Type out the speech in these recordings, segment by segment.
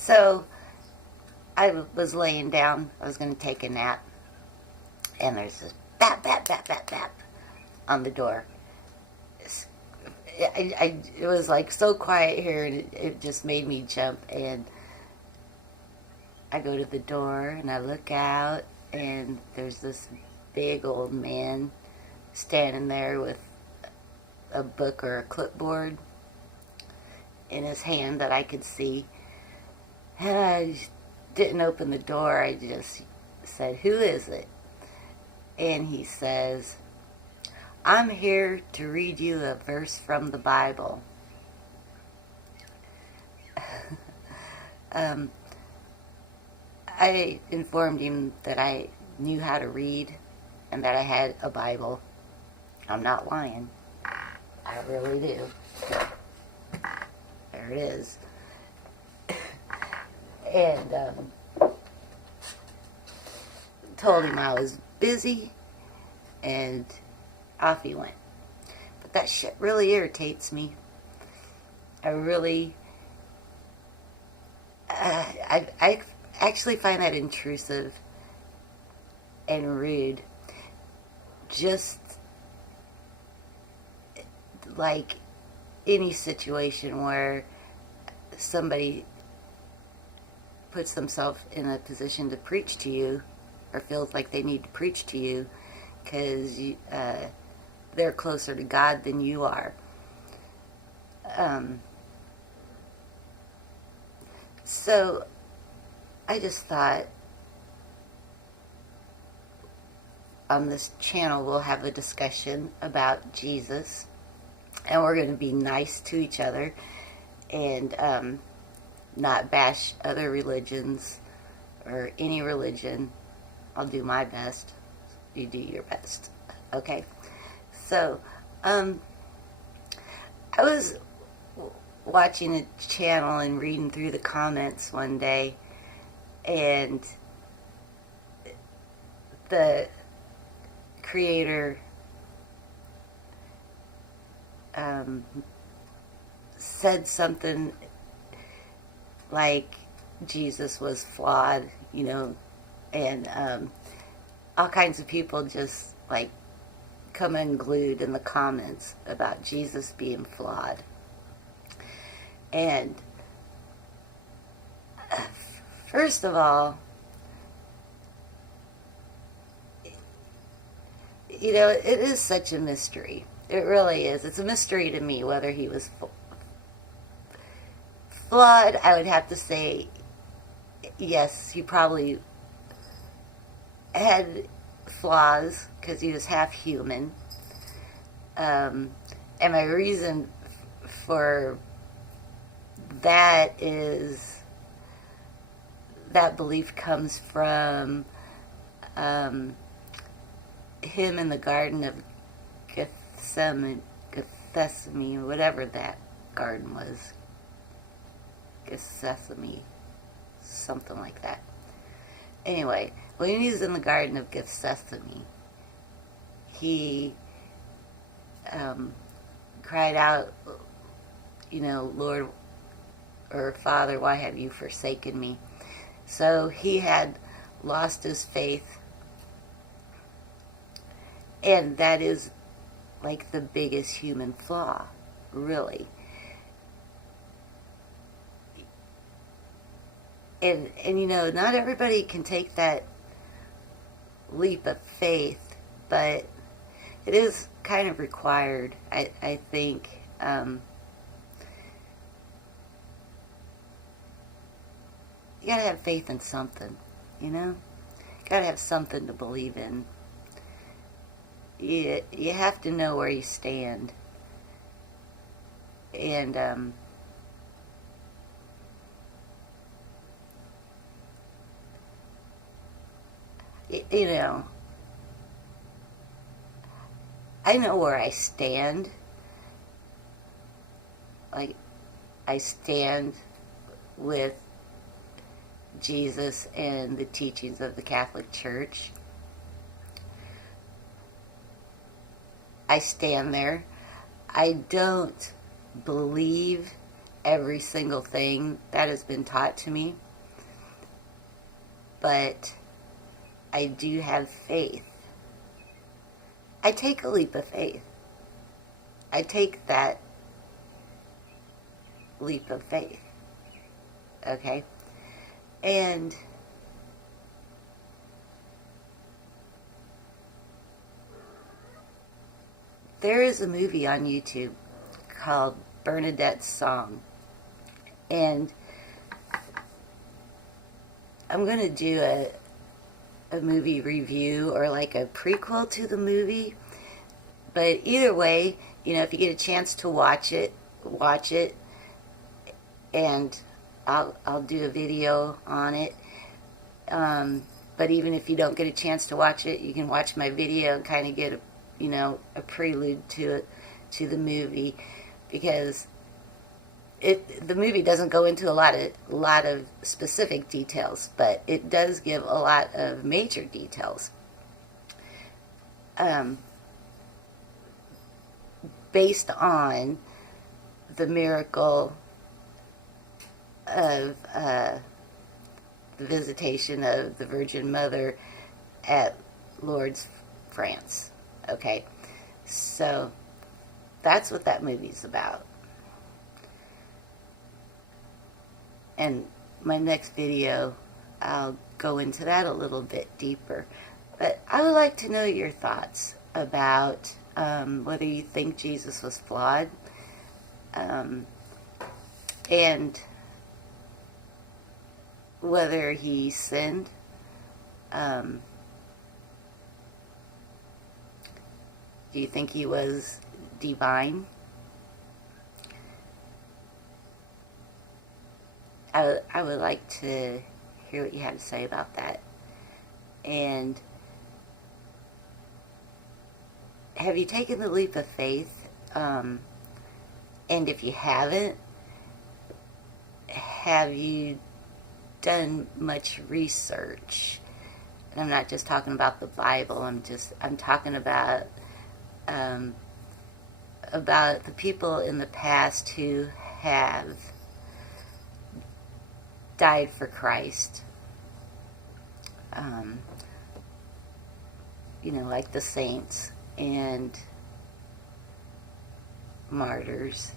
So I was laying down. I was going to take a nap. And there's this bap, bap, bap, bap, bap on the door. It was like so quiet here, and it just made me jump. And I go to the door, and I look out, and there's this big old man standing there with a book or a clipboard in his hand that I could see. And I didn't open the door. I just said, "Who is it?" And he says, "I'm here to read you a verse from the Bible." I informed him that I knew how to read and that I had a Bible. I'm not lying. I really do. There it is. And told him I was busy, and off he went. But that shit really irritates me. I actually find that intrusive and rude. Just like any situation where somebody puts themselves in a position to preach to you, or feels like they need to preach to you because they're closer to God than you are. So I just thought on this channel we'll have a discussion about Jesus, and we're going to be nice to each other and not bash other religions or any religion. I'll do my best. You do your best. Okay? So, I was watching a channel and reading through the comments one day, and the creator said something like Jesus was flawed, you know, and all kinds of people just like come unglued in the comments about Jesus being flawed. And first of all, you know, it is such a mystery. It really is. It's a mystery to me whether he was flawed. I would have to say yes, he probably had flaws because he was half human. And my reason for that is that belief comes from him in the Garden of Gethsemane, whatever that garden was. Gethsemane, something like that. Anyway, when he was in the Garden of Gethsemane, he cried out, you know, "Lord or Father, why have you forsaken me?" So he had lost his faith, and that is like the biggest human flaw, really. And you know, not everybody can take that leap of faith, but it is kind of required, I think. You gotta have faith in something, you know? You gotta have something to believe in. You have to know where you stand. And, you know, I know where I stand. Like, I stand with Jesus and the teachings of the Catholic Church. I stand there. I don't believe every single thing that has been taught to me, but I do have faith. I take a leap of faith. I take that leap of faith. Okay? And there is a movie on YouTube called Bernadette's Song. And I'm going to do a movie review or like a prequel to the movie. But either way, you know, if you get a chance to watch it. And I'll do a video on it. But even if you don't get a chance to watch it, you can watch my video and kind of get a prelude to the movie, because the movie doesn't go into a lot of specific details, but it does give a lot of major details. Based on the miracle of the visitation of the Virgin Mother at Lourdes, France. Okay, so that's what that movie's about. And my next video, I'll go into that a little bit deeper. But I would like to know your thoughts about whether you think Jesus was flawed, and whether he sinned. Do you think he was DeVine? I would like to hear what you have to say about that. And have you taken the leap of faith? And if you haven't, have you done much research? And I'm not just talking about the Bible. I'm talking about the people in the past who have died for Christ. Like the saints and martyrs.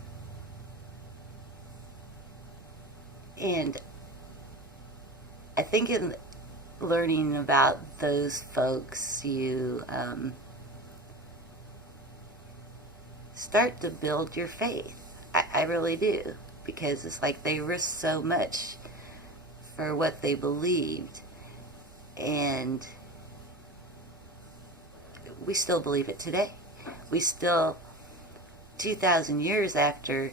And I think in learning about those folks, you start to build your faith. I really do. Because it's like they risked so much for what they believed. And we still believe it today. We still, 2,000 years after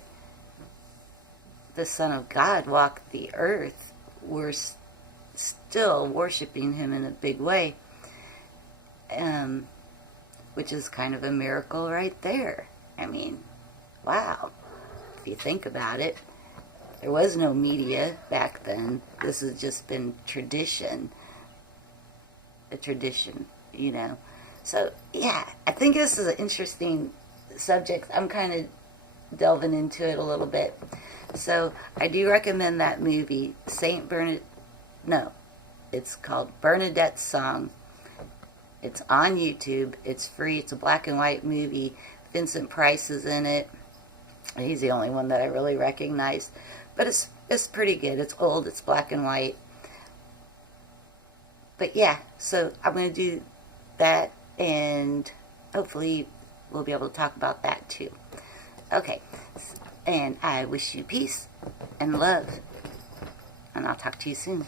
the Son of God walked the earth, we're still worshiping him in a big way. Which is kind of a miracle right there. I mean, wow. If you think about it, there was no media back then. This has just been tradition. A tradition, So, yeah, I think this is an interesting subject. I'm kind of delving into it a little bit. So, I do recommend that movie, it's called Bernadette's Song. It's on YouTube. It's free. It's a black and white movie. Vincent Price is in it. He's the only one that I really recognize. But it's pretty good. It's old. It's black and white. But yeah, so I'm going to do that, and hopefully we'll be able to talk about that too. Okay, and I wish you peace and love, and I'll talk to you soon.